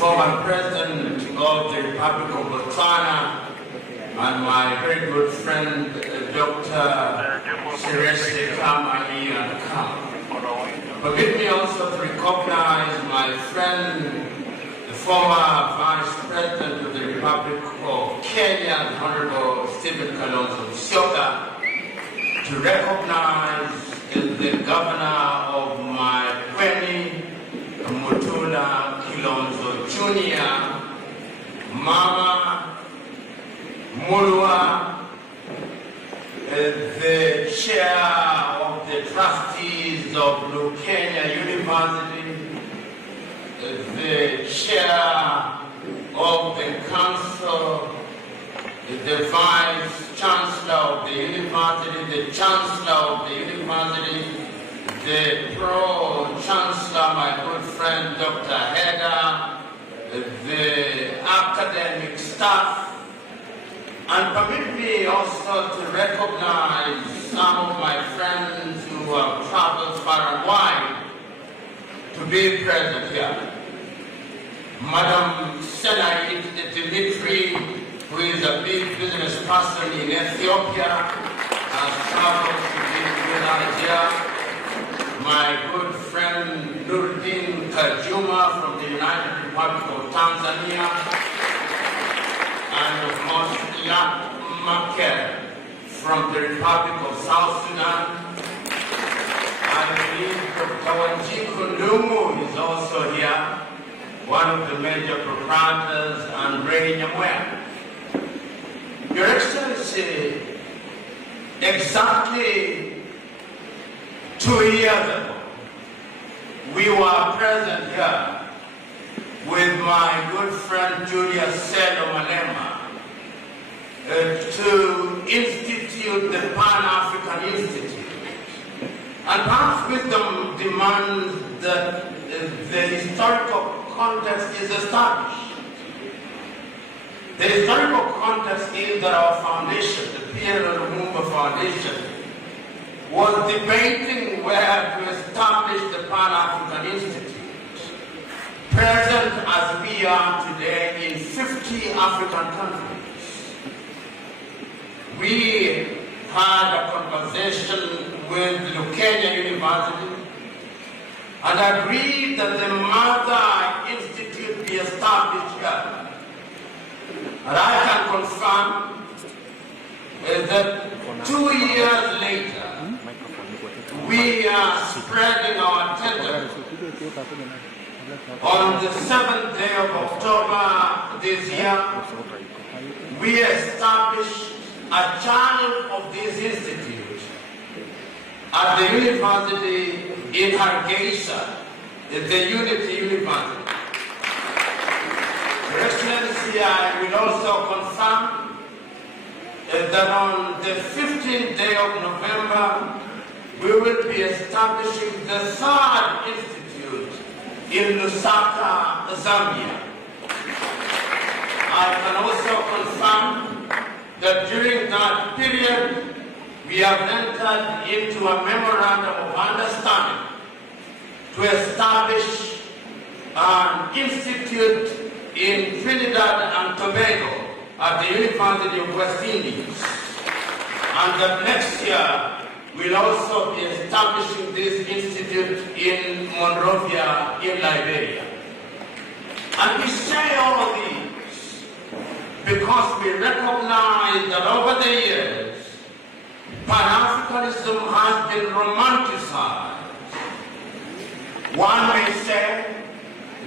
former President of the Republic of Botswana, and my very good friend, Dr. Serese Kamali and Kam. Permit me also to recognize my friend, the former Vice President of the Republic of Kenya, the Honorable Stephen Kalonzo Musyoka, to recognize the Governor of my Kweni, Mutula Kalonzo Jr., Mama Mulwa, the Chair of the Trustees of Kenya University, the Chair of the Council, the Vice Chancellor of the University, the Chancellor of the University, the Pro-Chancellor, my good friend Dr. Heda, the academic staff, and permit me also to recognize some of my friends who have traveled far and wide to be present here. Madam Senaid Dimitri, who is a big business person in Ethiopia, has traveled to be with us here. My good friend Nurdin Kajuma from the United Republic of Tanzania, and of course Yap Makel from the Republic of South Sudan. I believe Dr. Wanjiku Lumu is also here, one of the major proprietors, and Ray Nyamwea. Your Excellency, exactly 2 years ago, we were present here with my good friend Julius Selo Malema to institute the Pan-African Institute. And perhaps wisdom demands that the historical context is established. The historical context is that our foundation, the PLO Lumumba Foundation, was debating where to establish the Pan-African Institute. Present as we are today in 50 African countries. We had a conversation with Kenya University and agreed that the Mother Institute be established here. And I can confirm that 2 years later, we are spreading our tentacles. On the 7th day of October this year, we established a channel of this institute at the university in Hargeisa, the Unity University. Your Excellency, I will also confirm that on the 15th day of November, we will be establishing the 3rd institute in Lusaka, Zambia. I can also confirm that during that period, we have entered into a memorandum of understanding to establish an institute in Trinidad and Tobago at the University of West Indies. And that next year, we'll also be establishing this institute in Monrovia, in Liberia. And we say all of these because we recognize that over the years, Pan-Africanism has been romanticized. One may say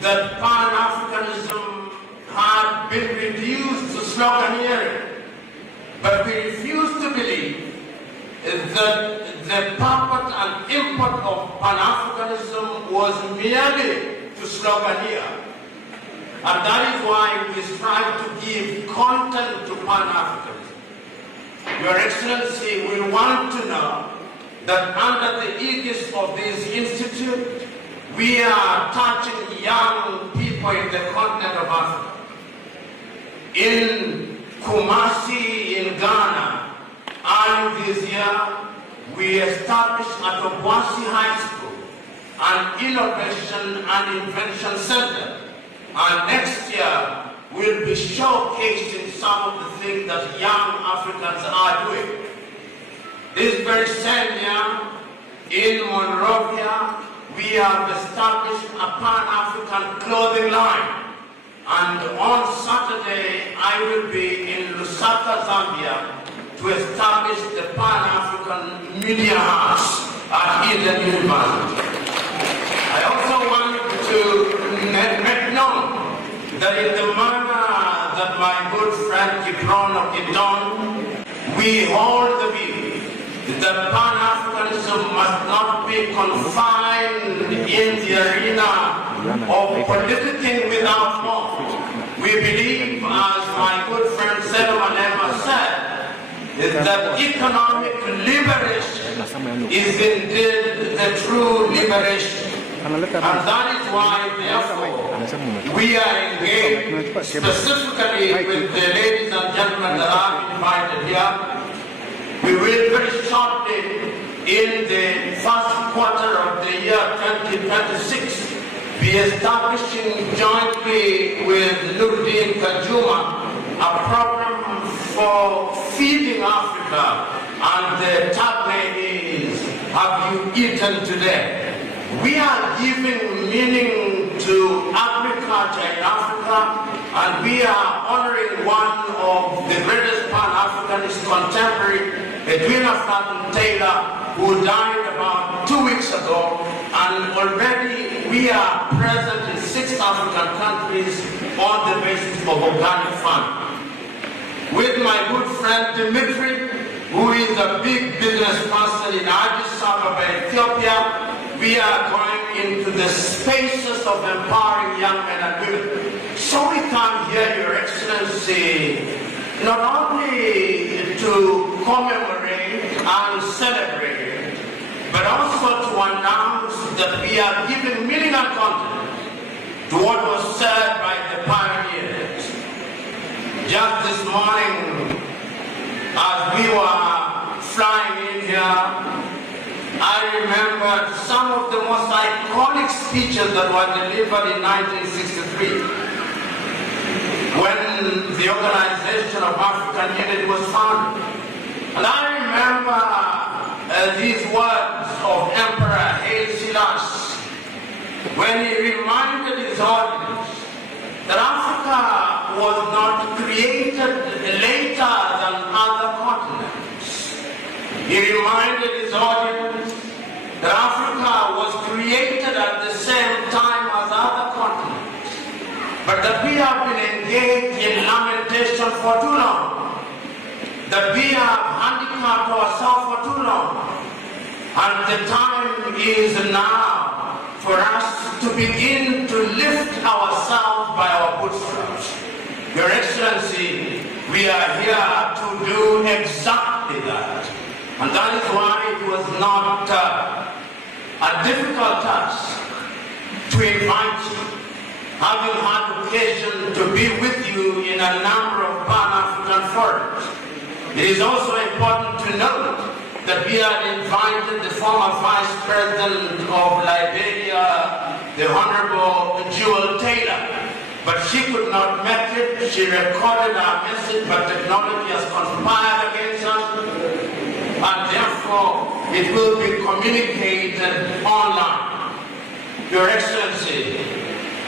that Pan-Africanism had been reduced to sloganeering, but we refuse to believe that the purpose and import of Pan-Africanism was merely to sloganeer. And that is why we strive to give content to Pan-Africanism. Your Excellency will want to know that under the aegis of this institute, we are touching young people in the continent of Africa. In Kumasi, in Ghana, early this year, we established at Obwasi High School an innovation and invention center And next year, we'll be showcasing some of the things that young Africans are doing. This very same year, in Monrovia, we have established a Pan-African clothing line. And on Saturday, I will be in Lusaka, Zambia, to establish the Pan-African Media House at Eden University. I also wanted to make known that in the manner that my good friend Gibran of Gidon, we hold the view that Pan-Africanism must not be confined in the arena of politicking without more. We believe, as my good friend Selman ever said, that economic liberation is indeed the true liberation. And that is why, therefore, we are engaged specifically with the ladies and gentlemen that are invited here. We will very shortly, in the first quarter of the year 2026, be establishing jointly with Nuruddin Kajuma a program for feeding Africa, and the tagline is, "Have you eaten today?" We are giving meaning to agriculture in Africa, and we are honoring one of the greatest Pan-Africanist contemporary, Edwina Fratton Taylor, who died about 2 weeks ago, and already we are present in 6 African countries on the basis of organic farming. With my good friend Dimitri, who is a big business person in Addis Ababa, Ethiopia, we are going into the spaces of empowering young men and women. So we come here, Your Excellency, not only to commemorate and celebrate, but also to announce that we are giving meaning and content to what was said by the pioneers. Just this morning, as we were flying in here, I remembered some of the most iconic speeches that were delivered in 1963, when the Organization of African Unity was founded. And I remember these words of Emperor Haile Selassie, when he reminded his audience that Africa was not created later than other continents. He reminded his audience that Africa was created at the same time as other continents, but that we have been engaged in lamentation for too long, that we have handicapped ourselves for too long, and the time is now for us to begin to lift ourselves by our bootstraps. Your Excellency, we are here to do exactly that. And that is why it was not a difficult task to invite you, having had occasion to be with you in a number of Pan-African forums. It is also important to note that we had invited the former Vice President of Liberia, the Honorable Jewel Taylor, but she could not make it. She recorded our message, but technology has conspired against us, and therefore it will be communicated online. Your Excellency,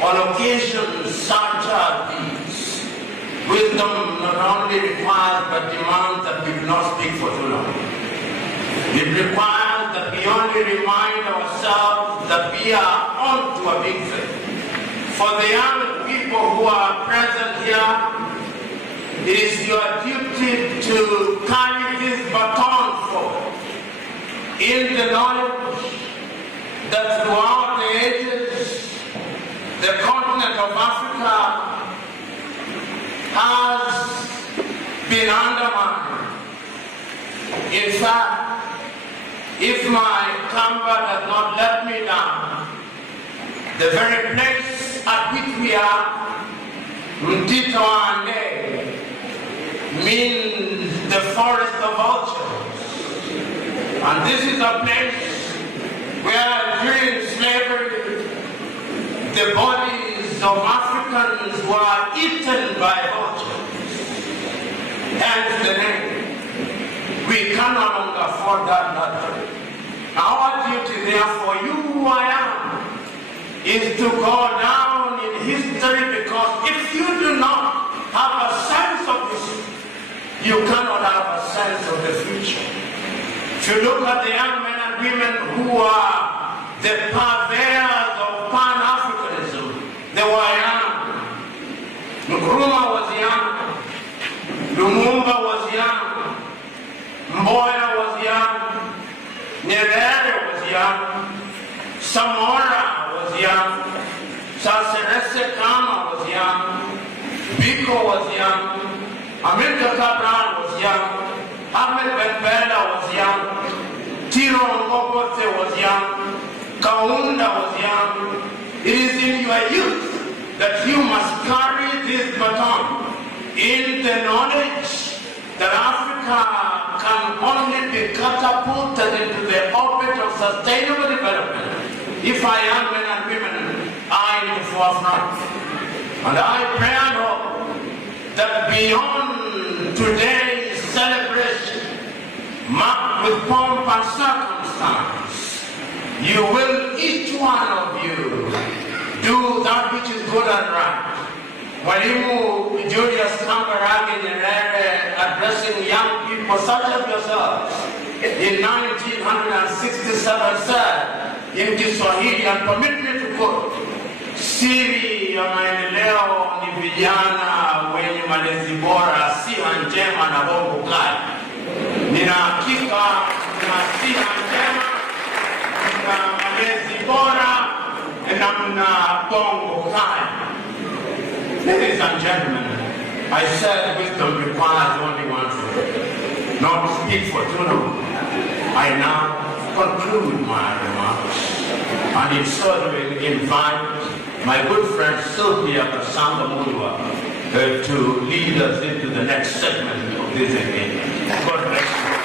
on occasions such as these, wisdom not only requires but demands that we do not speak for too long. It requires that we only remind ourselves that we are on to a big thing. For the young people who are present here, it is your duty to carry this baton forward in the knowledge that throughout the ages, the continent of Africa has been undermined. In fact, if my camera does not let me down, the very place at which we are, Mtito Ande, means the forest of vultures. And this is a place where during slavery, the bodies of African were eaten by vultures. Hence the name. We can no longer afford that luxury. Our duty, therefore, you who I am, is to go down in history, because if you do not have a sense of history, you cannot have a sense of the future. If you look at the young men and women who are the purveyors of Pan-Africanism, they were young. Nkrumah was young. Lumumba was young. Mboya was young. Nyerere was young. Samora was young. Saserese Kama was young. Biko was young. Amilcar Cabral was young. Ahmed Ben Bella was young. Tiro Ngobote was young. Kaunda was young. It is in your youth that you must carry this baton in the knowledge that Africa can only be catapulted into the orbit of sustainable development if our young men and women are in the forefront. And I pray and hope that beyond today's celebration, marked with pomp and circumstance, you will, each one of you, do that which is good and right. Mwalimu Julius Kambarage Nyerere, addressing young people such as yourselves in 1967, said in Kiswahili, and permit me to quote, siri ya maendeleo ni vijana wenye malezi bora, siha njema na bongo kali. Nina hakika na siha njema na malezi bora na mna bongo kali. Ladies and gentlemen, I said wisdom requires only one thing, not to speak for too long. I now conclude my remarks, and in so doing invite my good friend Sylvia Kasanga Mulwa to lead us into the next segment of this event. God bless you.